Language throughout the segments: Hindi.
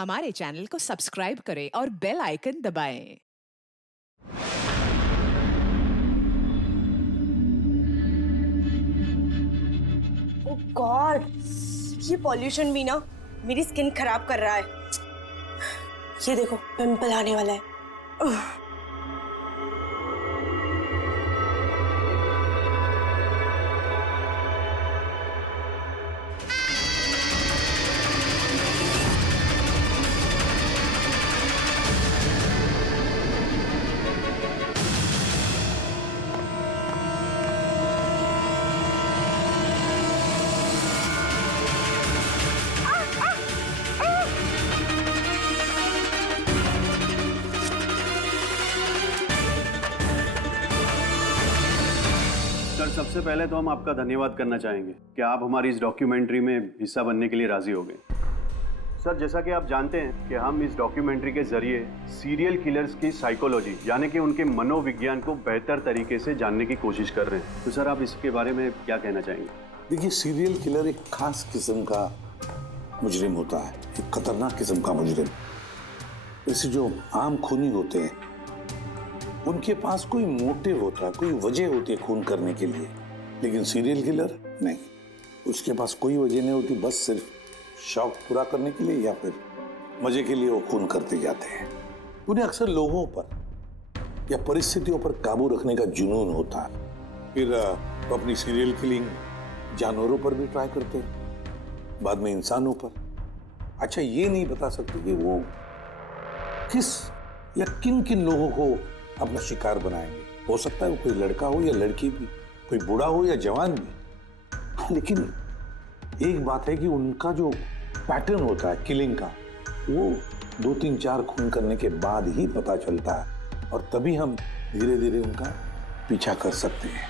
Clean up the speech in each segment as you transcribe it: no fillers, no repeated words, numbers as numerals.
हमारे चैनल को सब्सक्राइब करें और बेल आइकन दबाएं। ओह गॉड, ये पॉल्यूशन भी ना मेरी स्किन खराब कर रहा है। ये देखो पिंपल आने वाला है। सर, सबसे पहले तो हम आपका धन्यवाद करना चाहेंगे कि आप हमारी इस डॉक्यूमेंट्री में हिस्सा बनने के लिए राजी हो गए। सर, जैसा कि आप जानते हैं कि हम इस डॉक्यूमेंट्री के जरिए सीरियल किलर्स की साइकोलॉजी यानी कि उनके मनोविज्ञान को बेहतर तरीके से जानने की कोशिश कर रहे हैं। तो सर, आप इसके बारे में क्या कहना चाहेंगे? देखिए, सीरियल किलर एक खास किस्म का मुजरिम होता है, एक खतरनाक किस्म का मुजरिम। जैसे जो आम खूनी होते हैं उनके पास कोई मोटिव होता है, कोई वजह होती है खून करने के लिए, लेकिन सीरियल किलर नहीं, उसके पास कोई वजह नहीं होती, बस सिर्फ शौक पूरा करने के लिए या फिर मजे के लिए वो खून करते जाते हैं। उन्हें अक्सर लोगों पर या परिस्थितियों पर काबू रखने का जुनून होता है। फिर वो अपनी सीरियल किलिंग जानवरों पर भी ट्राई करते हैं, बाद में इंसानों पर। अच्छा, ये नहीं बता सकते कि वो किस या किन किन लोगों को अपना शिकार बनाएंगे। हो सकता है वो कोई लड़का हो या लड़की भी, कोई बूढ़ा हो या जवान भी। लेकिन एक बात है कि उनका जो पैटर्न होता है किलिंग का, वो 2-3-4 खून करने के बाद ही पता चलता है, और तभी हम धीरे धीरे उनका पीछा कर सकते हैं,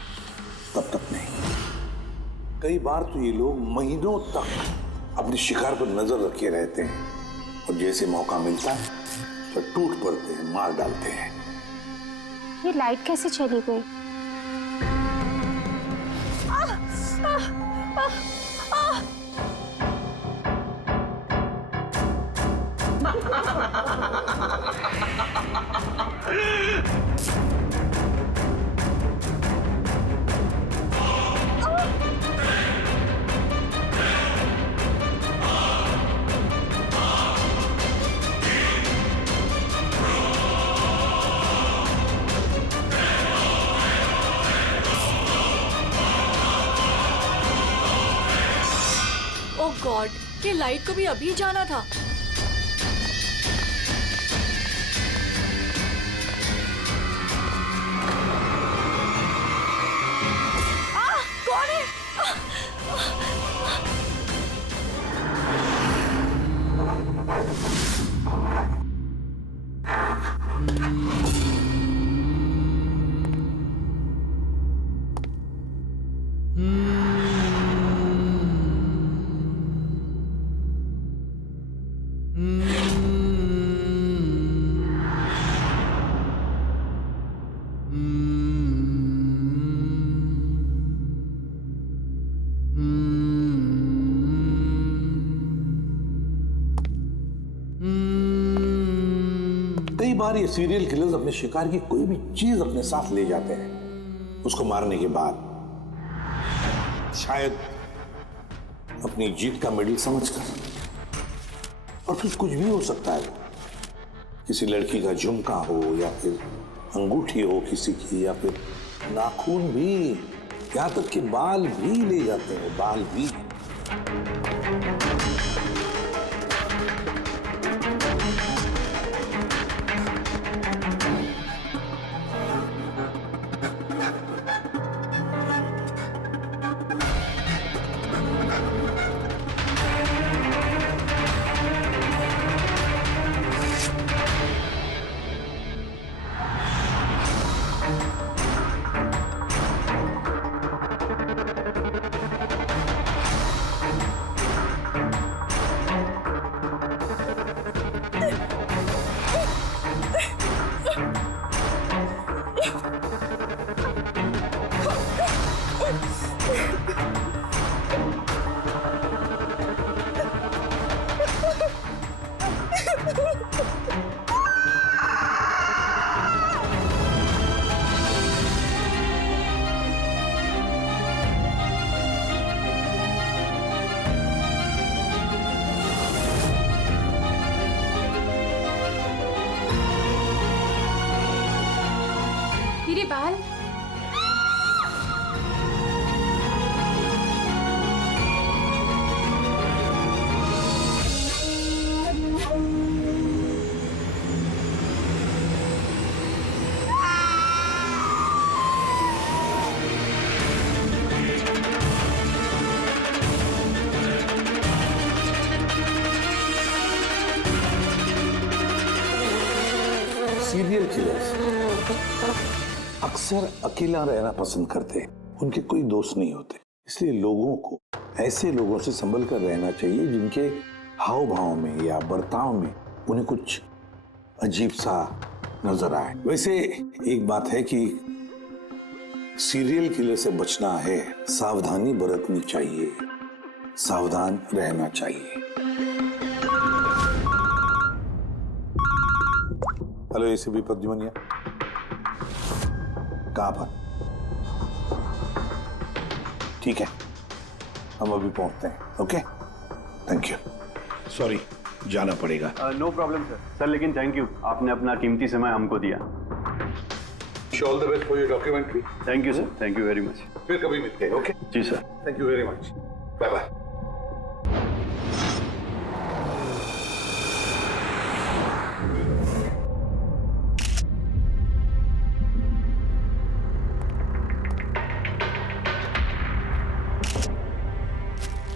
तब तक नहीं। कई बार तो ये लोग महीनों तक अपने शिकार पर नजर रखे रहते हैं, और जैसे मौका मिलता है तो टूट पड़ते हैं, मार डालते हैं। ये लाइट कैसे चली गई? ओह गॉड, ये लाइट को भी अभी जाना था। कौन है? कई बार ये सीरियल किलर्स अपने शिकार की कोई भी चीज अपने साथ ले जाते हैं, उसको मारने के बाद शायद अपनी जीत का मेडल समझकर। और फिर कुछ भी हो सकता है, किसी लड़की का झुमका हो या फिर अंगूठी हो किसी की, या फिर नाखून भी, यहां तक कि बाल भी ले जाते हैं, बाल भी। मेरे बाल। सीरियल किलर्स अक्सर अकेला रहना पसंद करते हैं। उनके कोई दोस्त नहीं होते, इसलिए लोगों को ऐसे लोगों से संभल कर रहना चाहिए जिनके हाव भाव में या बर्ताव में उन्हें कुछ अजीब सा नजर आए। वैसे एक बात है कि सीरियल किलर से बचना है, सावधानी बरतनी चाहिए, सावधान रहना चाहिए। हेलो एसीपी प्रद्युमनिया, कहाँ पर? ठीक है, हम अभी पहुंचते हैं। Okay, thank you. सॉरी, जाना पड़ेगा। No problem sir. सर लेकिन थैंक यू, आपने अपना कीमती समय हमको दिया। All the best for your documentary. Thank you sir, thank you very much. फिर कभी मिलते हैं। ओके जी sir. Thank you very much. Bye bye.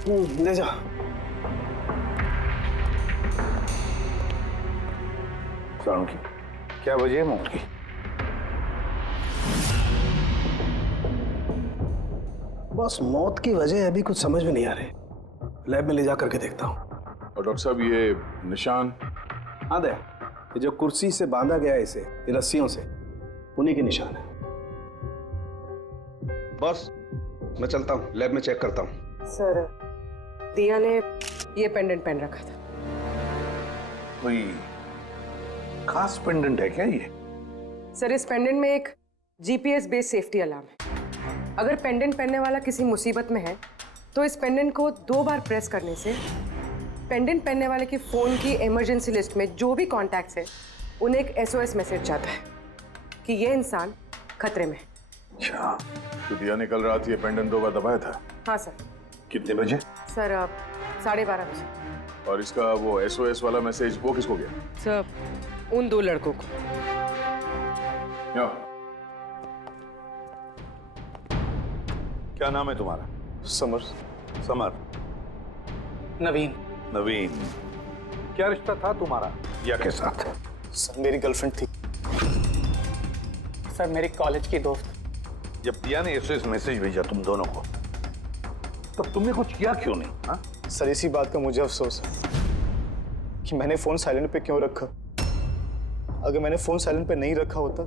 ले जा। सारों की क्या वजह है मौत की? बस मौत की वजह अभी कुछ समझ में नहीं आ रही। लैब में ले जा करके देखता हूँ। और डॉक्टर साहब ये निशान? हाँ दया, ये जो कुर्सी से बांधा गया है इसे, ये रस्सियों से, उन्हीं के निशान है। बॉस, मैं चलता हूँ, लैब में चेक करता हूँ। सर, दिया ने ये पेंडेंट पहन रखा था। कोई खास पेंडेंट है क्या ये? सर, इस पेंडेंट में एक जीपीएस बेस्ड सेफ्टी अलार्म है। अगर पेंडेंट पहनने वाला किसी मुसीबत में है तो इस पेंडेंट को 2 बार प्रेस करने से पेंडेंट पहनने वाले की फोन की इमरजेंसी लिस्ट में जो भी कॉन्टैक्ट्स है उन्हें एक SOS मैसेज जाता है कि ये इंसान खतरे में है। अच्छा, तो दिया ने कल रात ये पेंडेंट 2 बार दबाया था? हाँ सर। कितने बजे? सर, 12:30 बजे। और इसका वो SOS वाला मैसेज वो किसको गया? सर, उन 2 लड़कों को। क्या नाम है तुम्हारा? समर। समर। नवीन। नवीन। क्या रिश्ता था तुम्हारा या के साथ? सर, मेरी गर्लफ्रेंड थी। सर, मेरी कॉलेज की दोस्त। जब दिया ने SOS मैसेज भेजा तुम दोनों को, तब तुमने कुछ किया क्यों नहीं? हा? सर, इसी बात का मुझे अफसोस है कि मैंने फोन साइलेंट पे क्यों रखा। अगर मैंने फोन साइलेंट पे नहीं रखा होता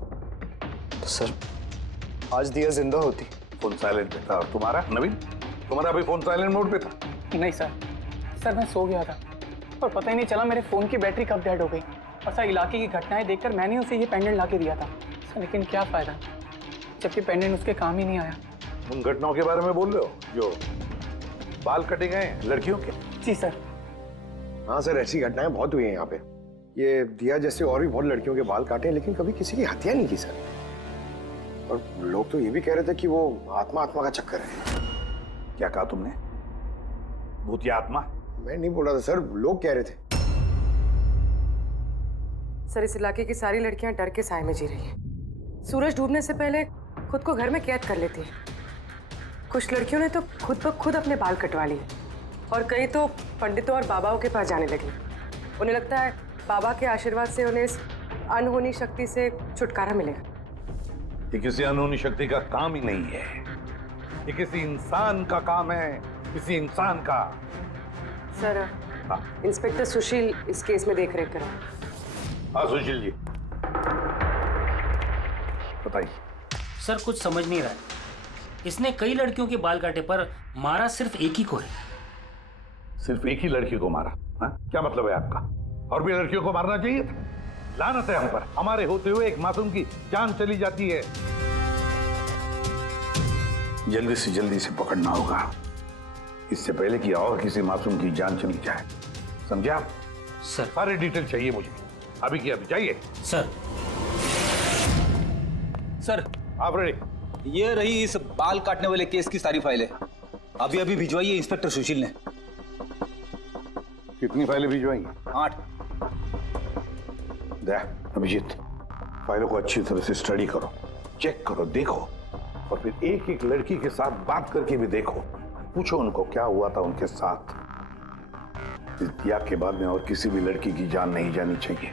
तो सर आज दिया जिंदा होती। फोन साइलेंट पे था। और तुम्हारा नवीन? तुम्हारा भी फोन साइलेंट मोड पे था? नहीं सर, मैं सो गया था और पता ही नहीं चला मेरे फोन की बैटरी कब डेड हो गई। और सर, इलाके की घटनाएं देखकर मैंने उसे ये पेंडेंट ला के दिया था सर, लेकिन क्या फायदा जबकि पेंडेंट उसके काम ही नहीं आया। उन घटनाओं के बारे में बोल रहे हो जो बाल कटे गए लड़कियों के? जी सर। हाँ सर, ऐसी घटनाएं बहुत हुई हैं यहाँ पे। ये दिया जैसे और भी बहुत लड़कियों के बाल काटे हैं, लेकिन कभी किसी की हत्या नहीं की सर। और लोग तो ये भी कह रहे थे कि वो आत्मा का चक्कर है। क्या कहा तुमने? भूत या आत्मा? मैं नहीं बोल रहा था सर, लोग कह रहे थे। सर, इस इलाके की सारी लड़कियां डर के साए में जी रही हैं। सूरज डूबने से पहले खुद को घर में कैद कर लेती हैं। कुछ लड़कियों ने तो खुद ब खुद अपने बाल कटवा लिए और कई तो पंडितों और बाबाओं के पास जाने लगी। उन्हें लगता है बाबा के आशीर्वाद से उन्हें इस अनहोनी शक्ति से छुटकारा मिलेगा। ये किसी अनहोनी शक्ति का काम ही नहीं है, ये किसी इंसान का काम है, किसी इंसान का। सर, इंस्पेक्टर सुशील इस केस में देख रेख करें। हाँ सुशील जी, बताइए। सर, कुछ समझ नहीं रहा है। इसने कई लड़कियों के बाल काटे पर मारा सिर्फ एक ही को है। सिर्फ एक ही लड़की को मारा? हा? क्या मतलब है आपका? और भी लड़कियों को मारना चाहिए था? लानत है हम पर, हमारे होते हुए एक मासूम की जान चली जाती है। जल्दी से पकड़ना होगा, इससे पहले कि और किसी मासूम की जान चली जाए। समझे आप? सर। सारे डिटेल चाहिए मुझे, अभी की अभी। जाइए। सर। सर आप रेडी? ये रही इस बाल काटने वाले केस की सारी फाइलें। अभी अभी भिजवाई है इंस्पेक्टर सुशील ने। कितनी फाइलें भिजवाई? 8। अभिजीत, फाइलों को अच्छी तरह से स्टडी करो, चेक करो, देखो, और फिर एक एक लड़की के साथ बात करके भी देखो। पूछो उनको क्या हुआ था उनके साथ। इस दिया के बाद में और किसी भी लड़की की जान नहीं जानी चाहिए।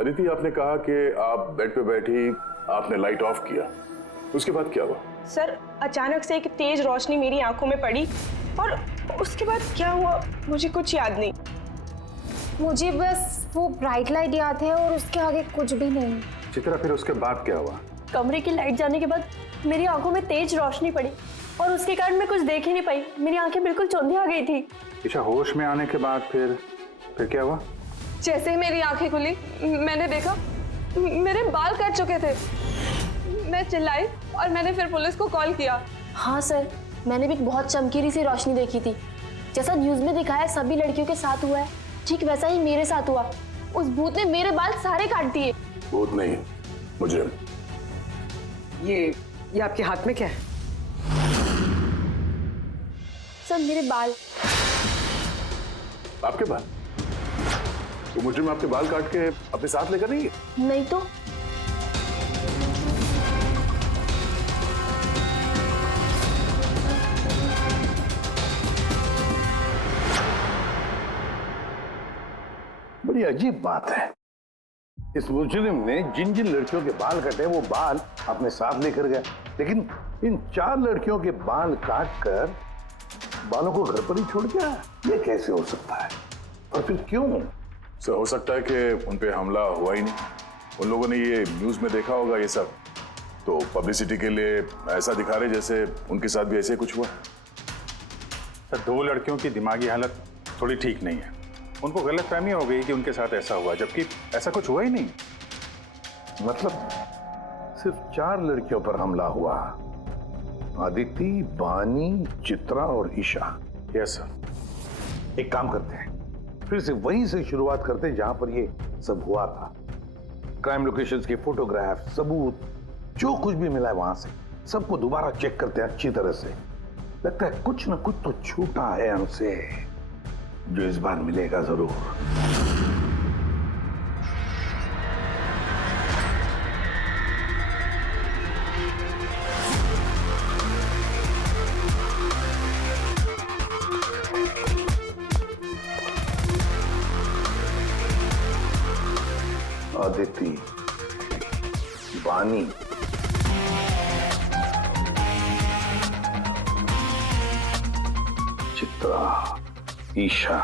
अदिति, आपने कहा कि आप बेड पे बैठी, आपने लाइट ऑफ किया, उसके बाद क्या हुआ? सर अचानक से एक तेज रोशनी मेरी आंखों में पड़ी और उसके बाद क्या हुआ मुझे कुछ याद नहीं। मुझे बस वो ब्राइट लाइट याद है और उसके आगे कुछ भी नहीं। चित्रा, फिर उसके बाद क्या हुआ? कमरे की लाइट जाने के बाद मेरी आंखों में तेज रोशनी पड़ी और उसके कारण मैं कुछ देख ही नहीं पाई। मेरी आंखें बिल्कुल चौंधी आ गई थी। ईशा, होश में आने के बाद फिर क्या हुआ? जैसे ही मेरी आंखें खुली मैंने देखा मेरे बाल कट चुके थे। मैं चिल्लाई और मैंने फिर पुलिस को कॉल किया। हाँ सर, मैंने भी बहुत चमकीली सी रोशनी देखी थी। जैसा न्यूज में दिखाया सभी लड़कियों के साथ हुआ है, ठीक वैसा ही मेरे साथ हुआ। उस भूत ने मेरे बाल सारे काट दिए। भूत नहीं, मुजरिम। ये आपके हाथ में क्या है? सर मेरे बाल। आपके बाल? वो मुजरिम आपके बाल काट के अपने साथ लेकर नहीं है? नहीं तो। बड़ी अजीब बात है, इस मुजरिम ने जिन जिन लड़कियों के बाल कटे वो बाल अपने साथ लेकर गया, लेकिन इन 4 लड़कियों के बाल काट कर बालों को घर पर ही छोड़ गया। ये कैसे हो सकता है और फिर क्यों? सर, हो सकता है कि उन पे हमला हुआ ही नहीं। उन लोगों ने ये न्यूज में देखा होगा ये सब, तो पब्लिसिटी के लिए ऐसा दिखा रहे जैसे उनके साथ भी ऐसे कुछ हुआ। सर, 2 लड़कियों की दिमागी हालत थोड़ी ठीक नहीं है। उनको गलतफहमी हो गई कि उनके साथ ऐसा हुआ, जबकि ऐसा कुछ हुआ ही नहीं। मतलब सिर्फ 4 लड़कियों पर हमला हुआ? अदिति, बानी, चित्रा और ईशा। Yes sir. एक काम करते हैं, फिर से वहीं से शुरुआत करते हैं जहां पर ये सब हुआ था। क्राइम लोकेशंस के फोटोग्राफ, सबूत, जो कुछ भी मिला है वहां से सबको दोबारा चेक करते हैं अच्छी तरह से। लगता है कुछ ना कुछ तो छूटा है हमसे, जो इस बार मिलेगा जरूर। अदिति, बानी, चित्रा, ईशा।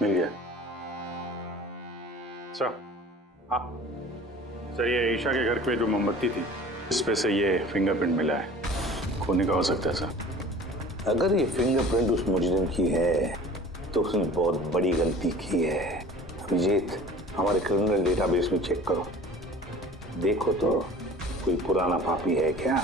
मिल गया। सर, हाँ सर, ये ईशा के घर पे जो मोमबत्ती थी इस पे से ये फिंगरप्रिंट मिला है। खोने का हो सकता है सर। अगर ये फिंगरप्रिंट उस मुजरिम की है तो उसने बहुत बड़ी गलती की है। अभिजीत, हमारे क्रिमिनल डेटाबेस में चेक करो, देखो तो कोई पुराना पापी है क्या?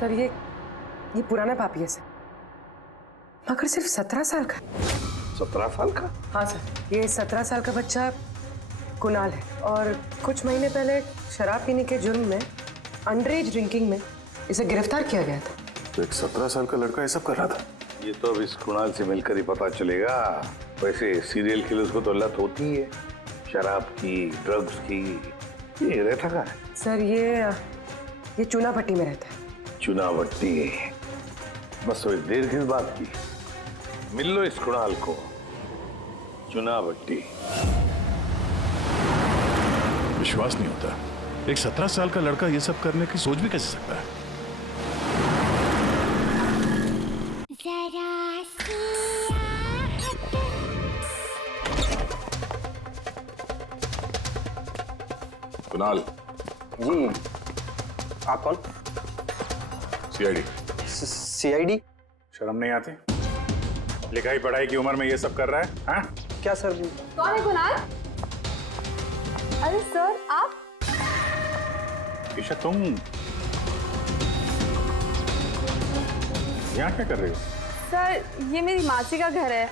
सर ये पुराना पापी है सर, मगर सिर्फ 17 साल का। 17 साल का? हाँ सर, ये 17 साल का बच्चा कुणाल है और कुछ महीने पहले शराब पीने के जुर्म में, अंडर एज ड्रिंकिंग में इसे गिरफ्तार किया गया था। तो एक 17 साल का लड़का ये सब कर रहा था? ये तो अब इस कुणाल से मिलकर ही पता चलेगा। वैसे सीरियल किलर्स को तो लत होती है शराब की, ड्रग्स की। ये रहता कहाँ है? सर ये चूना भट्टी में रहता है। चूना भट्टी? बस तो देर किस बात की, मिल लो इस कुणाल को। चूना भट्टी। विश्वास नहीं होता, एक 17 साल का लड़का ये सब करने की सोच भी कैसे सकता है? कुणाल जी, आप कौन? सीआईडी। सीआईडी? शर्म नहीं आती? लिखाई पढ़ाई की उम्र में ये सब कर रहा है? हाँ? क्या सर? कौन है कुणाल? अरे सर आप? ईशा तुम यहाँ क्या कर रही हो? सर ये मेरी मासी का घर है,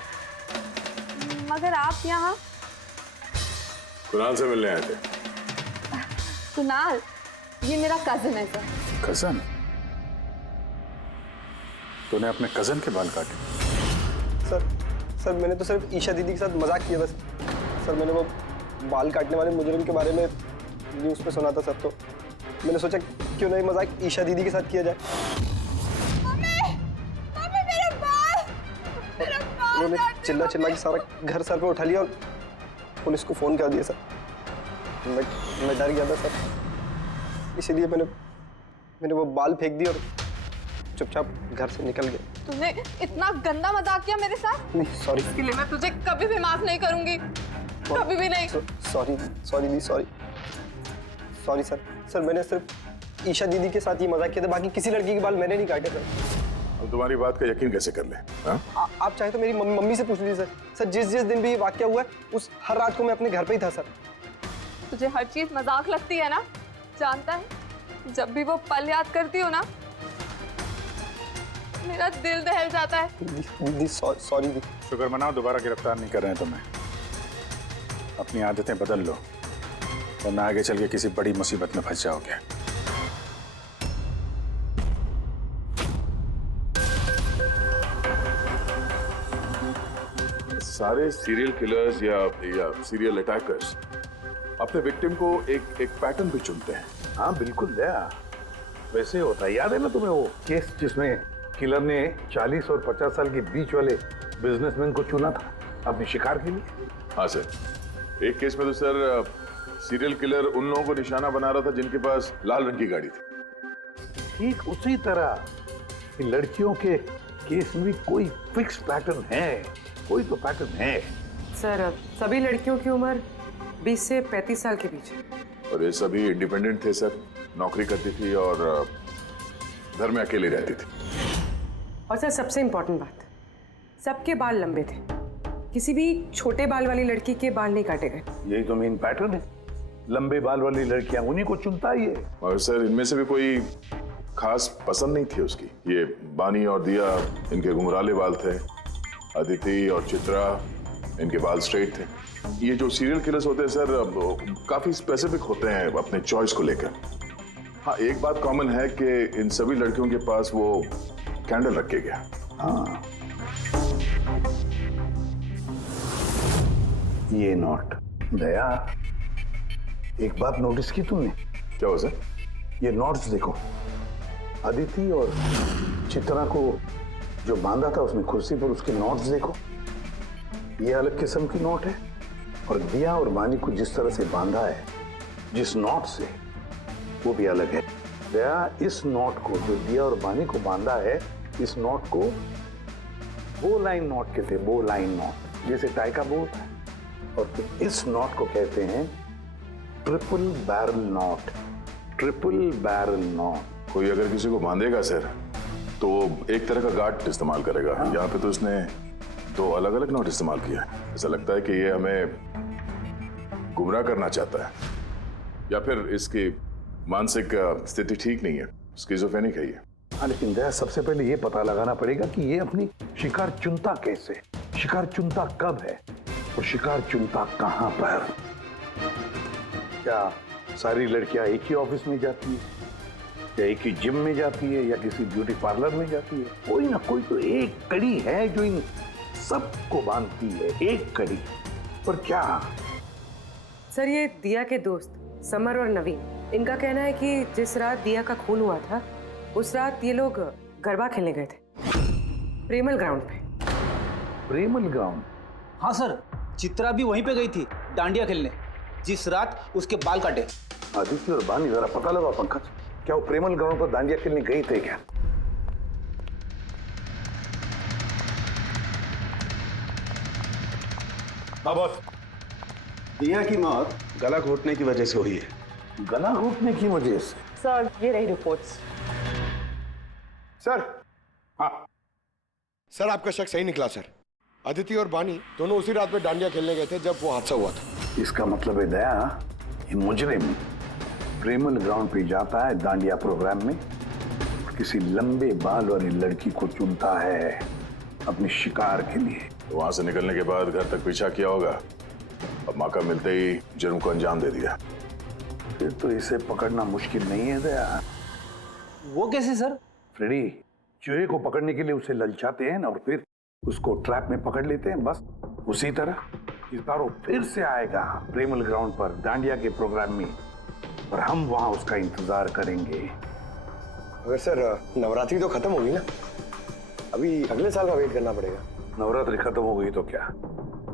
मगर आप यहाँ? कुणाल से मिलने आए थे। कुणाल ये मेरा कजिन है सर। कजन? तूने अपने कजन के बाल काटे? सर मैंने तो सिर्फ ईशा दीदी के साथ मजाक किया था सर। मैंने वो बाल काटने वाले मुजरिम के बारे में न्यूज़ पे सुना था सर, तो मैंने सोचा क्यों नहीं मजाक ईशा दीदी के साथ किया जाए। उन्होंने चिल्ला के सारा घर सर पे उठा लिया और पुलिस को फोन कर दिया सर। मैं डर गया था सर, इसीलिए मैंने वो बाल फेंक दिए और चुपचाप घर से निकल गया। तूने इतना गंदा मजाक किया मेरे साथ? नहीं सॉरी। इसके लिए मैं तुझे कभी भी माफ नहीं करूंगी, कभी भी नहीं। सॉरी दी, सॉरी सर। मैंने सिर्फ ईशा दीदी के साथ ही मजाक किया था, बाकी किसी लड़की के बाल मैंने नहीं काटे सर। अब तुम्हारी बात का यकीन कैसे कर ले? आप चाहे तो मेरी मम्मी से पूछ लीजिए सर। जिस दिन भी ये वाकया हुआ है उस हर रात को मैं अपने घर पे ही था सर। तुझे हर चीज मजाक लगती है ना, जानता है? जब भी वो पल याद करती हो ना, मेरा दिल दहल जाता है। दीदी सॉरी दी। शुक्र मनाओ दोबारा गिरफ्तार नहीं कर रहे हैं तुम्हें। अपनी आदतें बदल लो वरना आगे चल के किसी बड़ी मुसीबत में फंस जाओगे। सारे सीरियल किलर्स या सीरियल अटैकर्स अपने विक्टिम को एक पैटर्न भी चुनते हैं। हाँ बिल्कुल दया, वैसे होता है। याद है ना तुम्हें वो केस जिसमें किलर ने 40 और 50 साल के बीच वाले बिजनेसमैन को चुना था अपने शिकार के लिए? हाँ सर, एक केस में तो सर सीरियल किलर उन लोगों को निशाना बना रहा था जिनके पास लाल रंग की गाड़ी थी। ठीक उसी तरह लड़कियों के केस में कोई फिक्स पैटर्न है, कोई तो पैटर्न है। सर सभी लड़कियों की उम्र 20 से 35 साल के बीच है। और ये सभी इंडिपेंडेंट थे सर, नौकरी करती थी और घर में अकेले रहती थी। और सर सबसे इम्पोर्टेंट बात, सबके बाल लंबे थे, किसी भी छोटे बाल वाली लड़की के बाल नहीं काटे गए। यही तो मेन पैटर्न है, लंबे बाल वाली लड़कियां उन्हीं को चुनता ही है। और सर इनमें से भी कोई खास पसंद नहीं थी उसकी। ये बानी और दिया, इनके घुंघराले बाल थे। अदिति और चित्रा, इनके बाल स्ट्रेट थे। ये जो सीरियल किलर्स होते हैं सर काफी स्पेसिफिक होते हैं अपने चॉइस को लेकर। हाँ एक बात कॉमन है कि इन सभी लड़कियों के पास वो कैंडल रख के गया। हाँ ये नोट दया, एक बात नोटिस की तुमने? क्या हो सर? ये नोट्स देखो, अदिति और चित्रा को जो बांधा था उसने कुर्सी पर, उसके नोट्स देखो, ये अलग किस्म की नोट है। और दिया और बानी को जिस तरह से बांधा है जिस नोट से, वो भी अलग है। दया इस नोट को, जो दिया और बानी को बांधा है, इस नोट को बो लाइन नोट कहते हैं। बो लाइन नोट जैसे टाई का बो होता है, और फिर इस नोट को कहते हैं triple barrel note. Triple barrel note. कोई अगर किसी को बांधेगा सर तो एक तरह का गार्ड इस्तेमाल करेगा। हाँ। यहाँ पे तो इसने 2 अलग अलग नोट इस्तेमाल किया है। ऐसा लगता है कि ये हमें गुमराह करना चाहता है, या फिर इसकी मानसिक स्थिति ठीक नहीं है, स्किज़ोफ्रेनिक है ये। हाँ लेकिन दया सबसे पहले ये पता लगाना पड़ेगा कि ये अपनी शिकार चुनता कैसे, शिकार चुनता कब है और शिकार चुनता कहाँ पर। क्या सारी लड़कियां एक ही ऑफिस में जाती है, या एक ही जिम में जाती है, या किसी ब्यूटी पार्लर में जाती है? कोई ना कोई तो एक कड़ी है जो इन सबको बांधती है, एक कड़ी। पर क्या? सर ये दिया के दोस्त समर और नवीन, इनका कहना है कि जिस रात दिया का खून हुआ था उस रात ये लोग गरबा खेलने गए थे प्रेमल ग्राउंड पे। प्रेमल ग्राउंड? हाँ सर, चित्रा भी वहीं पे गई थी डांडिया खेलने जिस रात उसके बाल काटे। आदित्य और बानी जरा पता लगा पंकज, क्या वो प्रेमल ग्राउंड पर डांडिया खेलने गई थे क्या? हाँ बॉस, दिया की मौत गला घोटने की वजह से हुई है। गला घोटने की वजह से? सर ये रही रिपोर्ट्स। सर। हाँ सर, आपका शक सही निकला सर। अदिति और बानी दोनों उसी रात में डांडिया खेलने गए थे जब वो हादसा हुआ था। इसका मतलब है दया, ये मुजरिम प्रेमल ग्राउंड पे जाता है डांडिया प्रोग्राम में, किसी लंबे बाल वाली लड़की को चुनता है अपने शिकार के लिए। तो वहां से निकलने के बाद घर तक पीछा किया होगा, अब मौका मिलते ही जुर्म को अंजाम दे दिया। फिर तो इसे पकड़ना मुश्किल नहीं है दया। वो कैसे सर? फ्रेडी, चूहे को पकड़ने के लिए उसे ललचाते हैं और फिर उसको ट्रैप में पकड़ लेते हैं, बस उसी तरह इस बार वो फिर से आएगा प्रेमल ग्राउंड पर डांडिया के प्रोग्राम में, और हम वहां उसका इंतजार करेंगे। अगर सर नवरात्रि तो खत्म होगी ना, अभी अगले साल का वेट करना पड़ेगा। नवरात्रि खत्म हो गई तो क्या,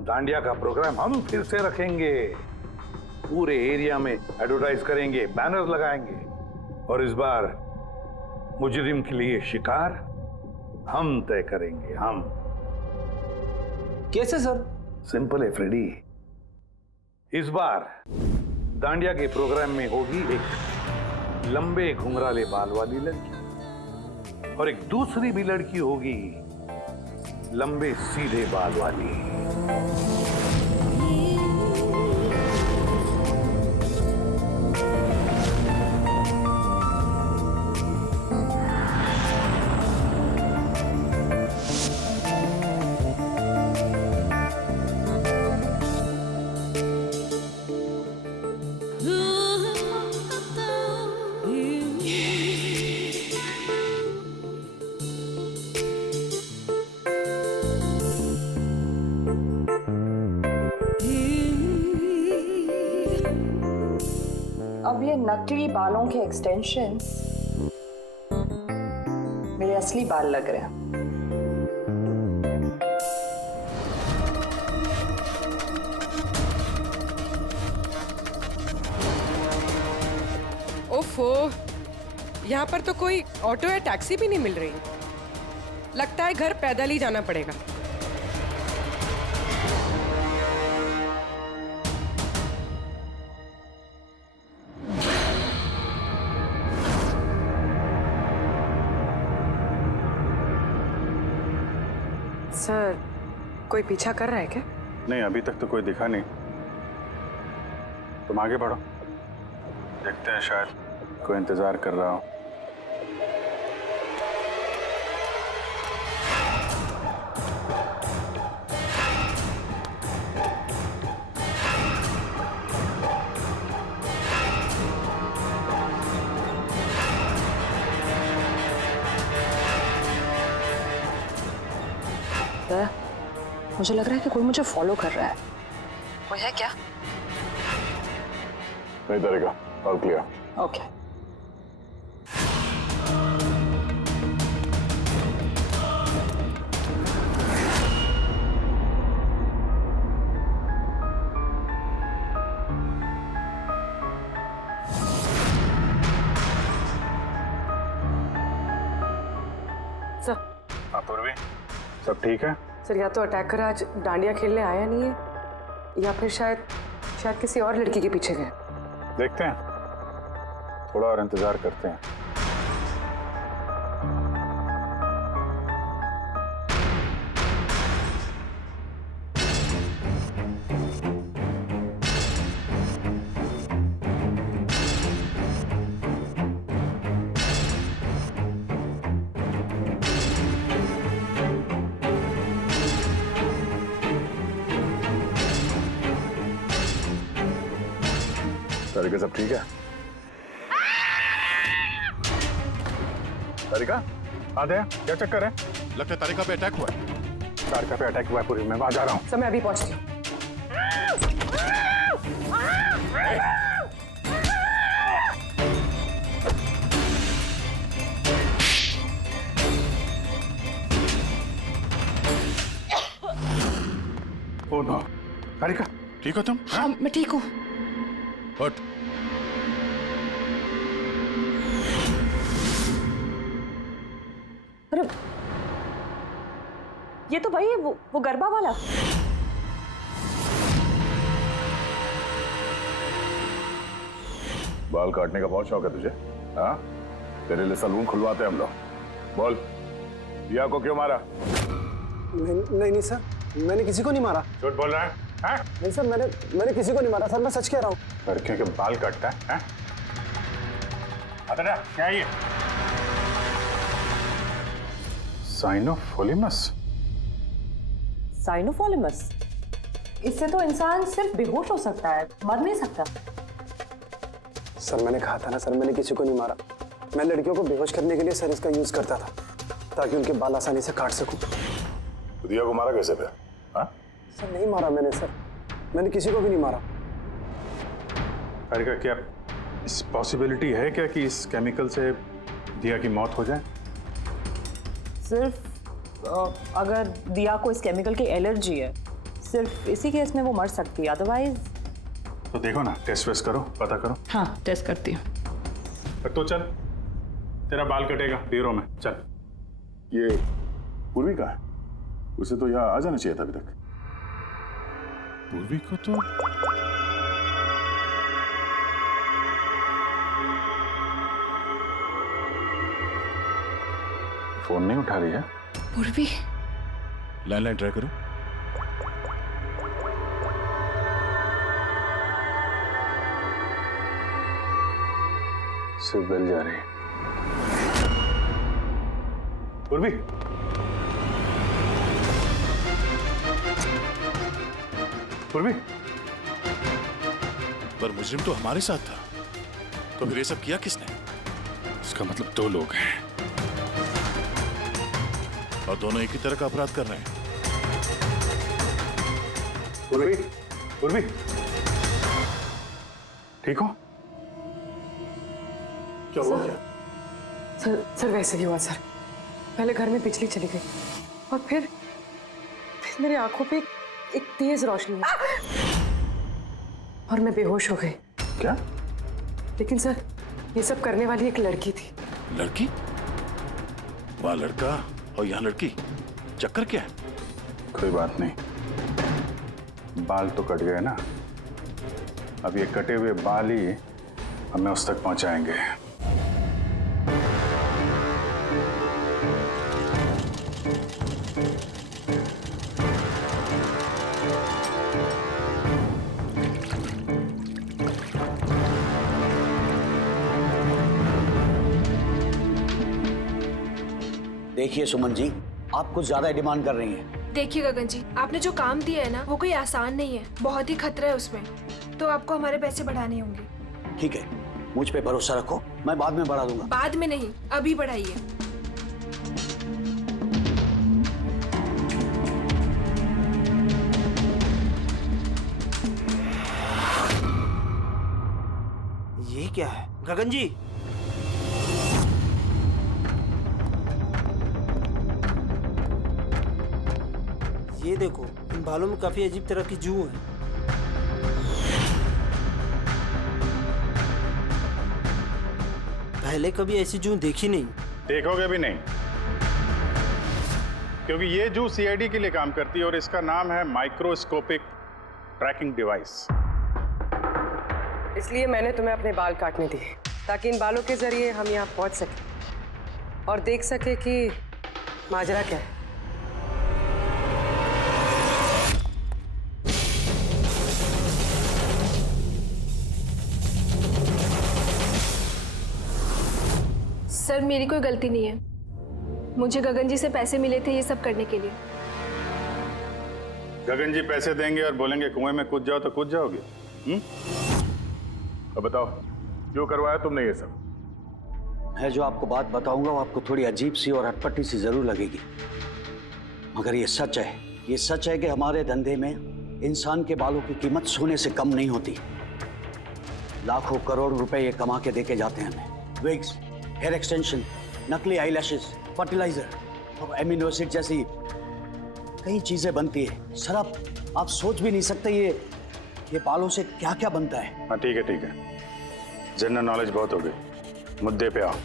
डांडिया का प्रोग्राम हम फिर से रखेंगे, पूरे एरिया में एडवर्टाइज करेंगे, बैनर लगाएंगे, और इस बार मुजरिम के लिए शिकार हम तय करेंगे। हम कैसे सर? सिंपल है फ्रेडी, इस बार डांडिया के प्रोग्राम में होगी एक लंबे घुंघराले बाल वाली लड़की, और एक दूसरी भी लड़की होगी लंबे सीधे बाल वाली। अब ये नकली बालों के एक्सटेंशंस मेरे असली बाल लग रहे हैं। ओफो, यहाँ पर तो कोई ऑटो या टैक्सी भी नहीं मिल रही। लगता है घर पैदल ही जाना पड़ेगा। सर, कोई पीछा कर रहा है क्या? नहीं, अभी तक तो कोई दिखा नहीं। तुम आगे बढ़ो, देखते हैं, शायद कोई इंतजार कर रहा हो। मुझे लग रहा है कि कोई मुझे फॉलो कर रहा है। कोई है क्या? नहीं डरेगा, ऑल क्लियर। ओके। सर, पूर्वी, सब ठीक है? सर, या तो अटैकर आज डांडिया खेलने आया नहीं है, या फिर शायद किसी और लड़की के पीछे गए। देखते हैं, थोड़ा और इंतजार करते हैं। तारिका, सब ठीक है? तारिका, आते हैं, क्या चक्कर है? लगता है तारिका पे अटैक हुआ है। तारिका पे अटैक हुआ है पूरी, मैं वहां जा रहा हूँ। सर, मैं अभी पहुंचती हूँ। ओह नो, तारिका, ठीक हो तुम? हाँ, मैं ठीक हूँ। हट। अरे, ये तो भाई वो गरबा वाला। बाल काटने का बहुत शौक है तुझे? हाँ, तेरे लिए सलून खुलवाते हैं हम लोग। बोल, दिया को क्यों मारा? नहीं सर, मैंने किसी को नहीं मारा। झूठ बोल रहा है? नहीं सर, मैंने किसी को नहीं मारा सर, मैं सच कह रहा हूँ। लड़कियों के बाल काटता है? क्या ये? साइनोफोलिमस? साइनोफॉलिमस? इससे तो इंसान सिर्फ बेहोश हो सकता है, मर नहीं सकता। सर मैंने कहा था ना सर, मैंने किसी को नहीं मारा। मैं लड़कियों को बेहोश करने के लिए सर इसका यूज करता था ताकि उनके बाल आसानी से काट सकूं। तो दिया को मारा कैसे फिर? सर नहीं मारा मैंने सर, मैंने किसी को भी नहीं मारा। का क्या इस पॉसिबिलिटी है क्या कि इस केमिकल से दिया की मौत हो जाए? सिर्फ अगर दिया को इस केमिकल की एलर्जी है, सिर्फ इसी केस में वो मर सकती है, अदरवाइज। तो देखो ना, टेस्ट वेस्ट करो, पता करो। हाँ, टेस्ट करती हूँ। तो चल, तेरा बाल कटेगा ब्यूरो में, चल। ये पूर्वी का है? उसे तो यहाँ आ जाना चाहिए था अभी तक। पूर्वी को तो फोन नहीं उठा रही है। पूर्वी, लैंडलाइन ट्राई करो। सिर्फ बेल जा रही है। पूर्वी, पूर्वी। पर मुजरिम तो हमारे साथ था, तो फिर ये सब किया किसने? इसका मतलब 2 लोग हैं और दोनों एक ही तरह का अपराध कर रहे हैं। पूर्वी, पूर्वी, ठीक हो? क्या हुआ? क्या सर वैसे ही हुआ सर। पहले घर में बिजली चली गई और फिर मेरी आंखों पे एक तेज रोशनी आई और मैं बेहोश हो गई। क्या? लेकिन सर, ये सब करने वाली एक लड़की थी। लड़की? वहाँ लड़का और यहाँ लड़की, चक्कर क्या है? कोई बात नहीं, बाल तो कट गए ना। अब ये कटे हुए बाल ही हमें उस तक पहुंचाएंगे। देखिए सुमन जी, आप कुछ ज्यादा डिमांड कर रही हैं। देखिए गगन जी, आपने जो काम दिया है ना, वो कोई आसान नहीं है, बहुत ही खतरा है उसमें, तो आपको हमारे पैसे बढ़ाने होंगे। ठीक है, मुझ पे भरोसा रखो, मैं बाद में बढ़ा दूंगा। बाद में नहीं, अभी बढ़ाइए। ये क्या है गगन जी? ये देखो, इन बालों में काफी अजीब तरह की जू है। पहले कभी ऐसी जू देखी नहीं। देखोगे भी नहीं, क्योंकि ये जू सीआईडी के लिए काम करती है और इसका नाम है माइक्रोस्कोपिक ट्रैकिंग डिवाइस। इसलिए मैंने तुम्हें अपने बाल काटने दिए ताकि इन बालों के जरिए हम यहाँ पहुंच सके और देख सके कि माजरा क्या है। सर, मेरी कोई गलती नहीं है, मुझे गगन जी से पैसे मिले थे ये सब करने के लिए। गगन जी पैसे देंगे और बोलेंगे कुएं में कूद जाओ तो कूद जाओगे? अब बताओ, क्यों करवाया तुमने ये सब? मैं जो आपको बात बताऊंगा वो आपको थोड़ी अजीब सी और अटपटी सी जरूर लगेगी, मगर ये सच है। ये सच है कि हमारे धंधे में इंसान के बालों की कीमत सोने से कम नहीं होती। लाखों करोड़ रुपए ये कमा के देके जाते हैं हमें। विग्स, हेयर एक्सटेंशन, नकली आईलैशेस, फर्टिलाइजर और एमिनो एसिड जैसी कई चीजें बनती है। सर आप सोच भी नहीं सकते ये बालों से क्या क्या बनता है। हाँ ठीक है, जनरल नॉलेज बहुत हो गई, मुद्दे पे आओ।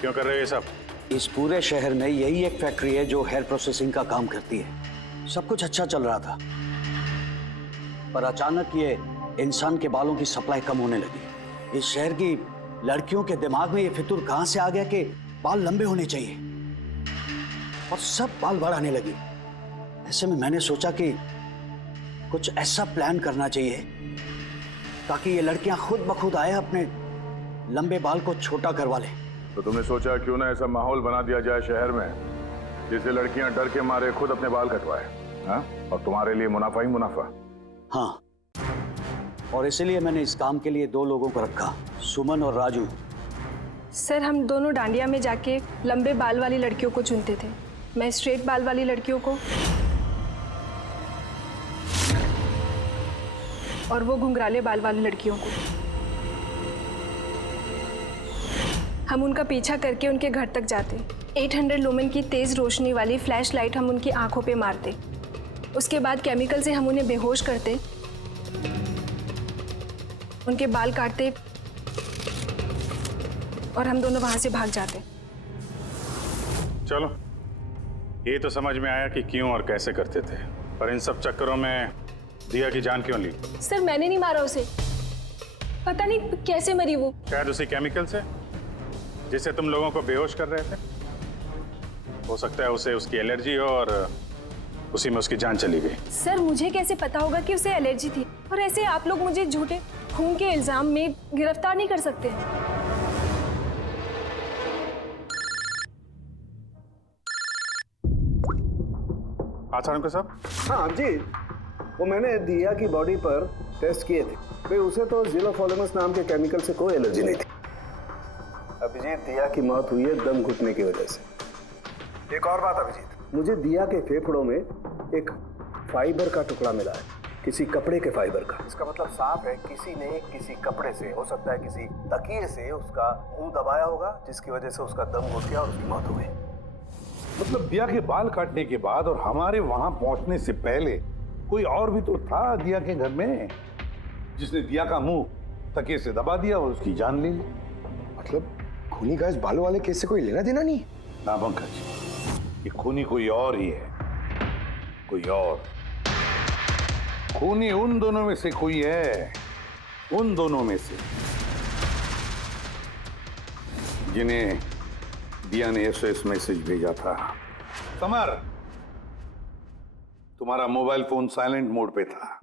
क्यों कर रहे हो ये सब? इस पूरे शहर में यही एक फैक्ट्री है जो हेयर प्रोसेसिंग का काम करती है। सब कुछ अच्छा चल रहा था, पर अचानक ये इंसान के बालों की सप्लाई कम होने लगी। इस शहर की लड़कियों के दिमाग में ये फितूर कहां से आ गया कि बाल लंबे होने चाहिए, और सब बाल बढ़ाने लगी। ऐसे में मैंने सोचा कि कुछ ऐसा प्लान करना चाहिए ताकि ये लड़कियां खुद ब खुद आए अपने लंबे बाल को छोटा करवा लें। तो तुमने सोचा क्यों ना ऐसा माहौल बना दिया जाए शहर में जिससे लड़कियां डर के मारे खुद अपने बाल कटवाए, हाँ? और तुम्हारे लिए मुनाफा ही मुनाफा। हाँ, और इसीलिए मैंने इस काम के लिए 2 लोगों को रखा, सुमन और राजू। सर हम दोनों डांडिया में जाके लंबे बाल वाली लड़कियों को चुनते थे। मैं स्ट्रेट बाल वाली लड़कियों को और वो घुंघराले बाल वाली लड़कियों को। हम उनका पीछा करके उनके घर तक जाते। 800 लुमेन की तेज रोशनी वाली फ्लैश लाइट हम उनकी आंखों पे मारते। उसके बाद केमिकल से हम उन्हें बेहोश करते, उनके बाल काटते और हम दोनों वहां से भाग जाते। चलो, ये तो समझ में आया कि क्यों और कैसे करते थे, पर इन सब चक्करों में दिया की जान क्यों ली? सर मैंने नहीं मारा उसे, पता नहीं कैसे मरी वो। शायद उसी केमिकल से जिससे तुम लोगों को बेहोश कर रहे थे। हो सकता है उसे उसकी एलर्जी हो और उसी में उसकी जान चली गई। सर मुझे कैसे पता होगा कि उसे एलर्जी थी? और ऐसे आप लोग मुझे झूठे खून के इल्जाम में गिरफ्तार नहीं कर सकते। आचार्य साहब। हाँ जी, वो मैंने दिया की बॉडी पर टेस्ट किए थे। भाई उसे तो ज़िलोफॉर्मस नाम के केमिकल से कोई एलर्जी नहीं थी। अभिजीत, दिया की मौत हुई है दम घुटने की वजह से। एक और बात अभिजीत, मुझे दिया के फेफड़ों में एक फाइबर का टुकड़ा मिला है, किसी कपड़े के फाइबर का। इसका मतलब साफ है किसी ने किसी कपड़े से, हो सकता है किसी तकिए से, उसका मुंह दबाया होगा जिसकी वजह से उसका दम घुट गया और उसकी मौत हो गई। मतलब दिया के बाल काटने के बाद और हमारे वहां पहुंचने से पहले कोई और भी तो था दिया के घर में जिसने दिया का मुंह तकिए से दबा दिया और उसकी जान ले ली। मतलब खूनी का इस बालों वाले केस से कोई लेना देना नहीं? ना पंकज, ये खूनी कोई और ही है, कोई और। खूनी उन दोनों में से कोई है, उन दोनों में से जिन्हें दिया ने एसओएस मैसेज भेजा था। समर, तुम्हारा मोबाइल फोन साइलेंट मोड पे था,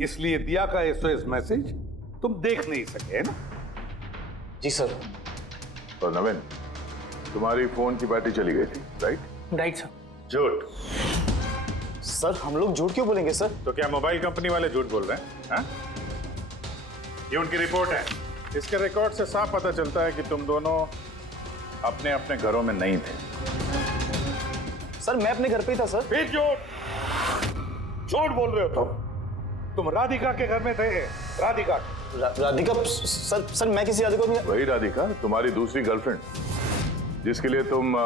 इसलिए दिया का एसओएस मैसेज तुम देख नहीं सके, है ना? जी सर। और नवीन, तुम्हारी फोन की बैटरी चली गई थी, राइट? Right sir. झूठ। सर हम लोग झूठ क्यों बोलेंगे सर? तो क्या मोबाइल कंपनी वाले झूठ बोल रहे हैं? हाँ? ये उनकी रिपोर्ट है। इसके रिकॉर्ड से साफ पता चलता है कि तुम दोनों अपने अपने घरों में नहीं थे। सर मैं अपने घर पे ही था सर। फिर झूठ बोल रहे हो तुम राधिका के घर में थे। राधिका सर मैं किसी राधिका नहीं। वही राधिका, तुम्हारी दूसरी गर्लफ्रेंड जिसके लिए तुम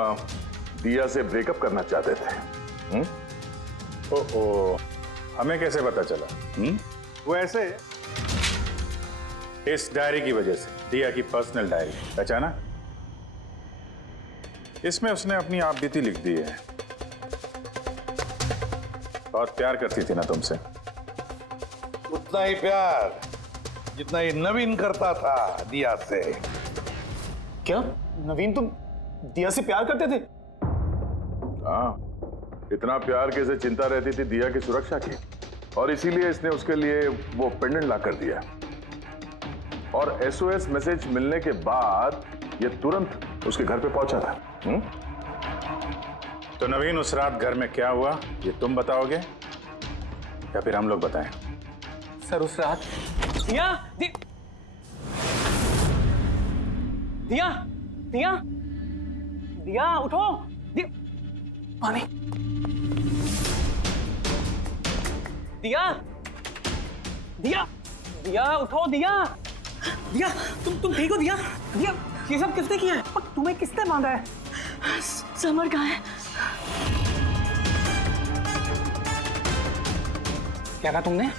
दिया से ब्रेकअप करना चाहते थे। ओहो, हमें कैसे पता चला? वो ऐसे, इस डायरी की वजह से, दिया की पर्सनल डायरी, पहचाना? इसमें उसने अपनी आप बीती लिख दी है। बहुत प्यार करती थी ना तुमसे। उतना ही प्यार जितना ये नवीन करता था दिया से। क्या नवीन तुम दिया से प्यार करते थे? हाँ, इतना प्यार कि इसे चिंता रहती थी दिया की सुरक्षा की, और इसीलिए इसने उसके लिए वो पेंडेंट ला कर दिया। और एसओएस मैसेज मिलने के बाद ये तुरंत उसके घर पे पहुंचा था। तो नवीन, उस रात घर में क्या हुआ ये तुम बताओगे या फिर हम लोग बताएं? सर उस रात दिया दिया दिया दिया उठो। दिया पानी। दिया दिया दिया उठो। दिया दिया तुम ठीक हो? दिया दिया ये सब किसने किया है? तुम्हें किसने बांधा है? समर कहाँ है? क्या कहा तुमने?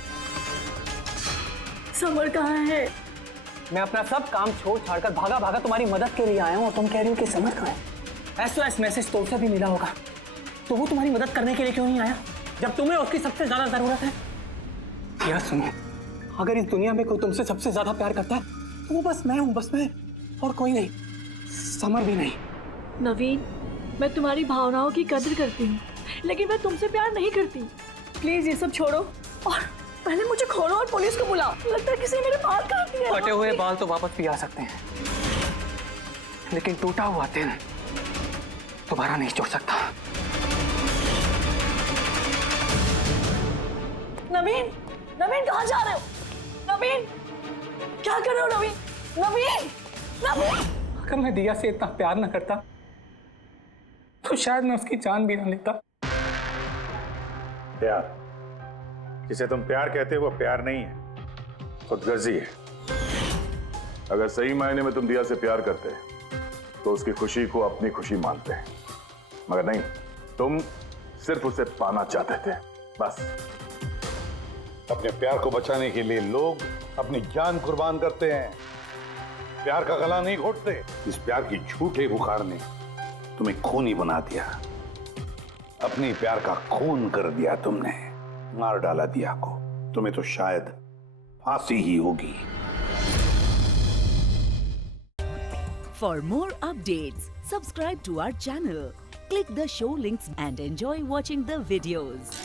समर कहाँ है? मैं अपना सब काम छोड़ छाड़कर भागा भागा तुम्हारी मदद के लिए आया हूँ और तुम कह रही हो कि समर कहाँ है? एसओएस मैसेज तो उसे भी मिला होगा, तो वो तुम्हारी मदद करने के लिए क्यों नहीं आया जब तुम्हें उसकी सबसे ज्यादा जरूरत है? यार सुनो, अगर इस दुनिया में कोई तुमसे सबसे ज्यादा प्यार करता है तो वो बस मैं हूँ, बस मैं, और कोई नहीं, समर भी नहीं। नवीन, मैं तुम्हारी भावनाओं की कदर करती हूँ, लेकिन मैं तुमसे प्यार नहीं करती। प्लीज ये सब छोड़ो और पहले मुझे खोलो और पुलिस को बुलाओ। लगता है किसी ने मेरे बाल काट दिए। कटे हुए बाल तो वापस भी आ सकते हैं, लेकिन टूटा हुआ दिल दोबारा नहीं जुड़ सकता। नवीन, नवीन कहाँ जा रहे हो? नवीन, क्या कर रहे हो नवीन? नवीन, नवीन। अगर मैं दिया से इतना प्यार न करता तो शायद मैं उसकी जान भी न लेता। प्यार जिसे तुम प्यार कहते हो वो प्यार नहीं है, खुदगर्जी है। अगर सही मायने में तुम दिया से प्यार करते तो उसकी खुशी को अपनी खुशी मानते, मगर नहीं, तुम सिर्फ उसे पाना चाहते थे, बस। अपने प्यार को बचाने के लिए लोग अपनी जान कुर्बान करते हैं, प्यार का गला नहीं घोटते। इस प्यार की झूठे बुखार ने तुम्हें खूनी बना दिया, अपनी प्यार का खून कर दिया तुमने, मार डाला दिया को। तुम्हें तो शायद फांसी ही होगी। For more updates, subscribe to our channel, click the show links and enjoy watching the videos.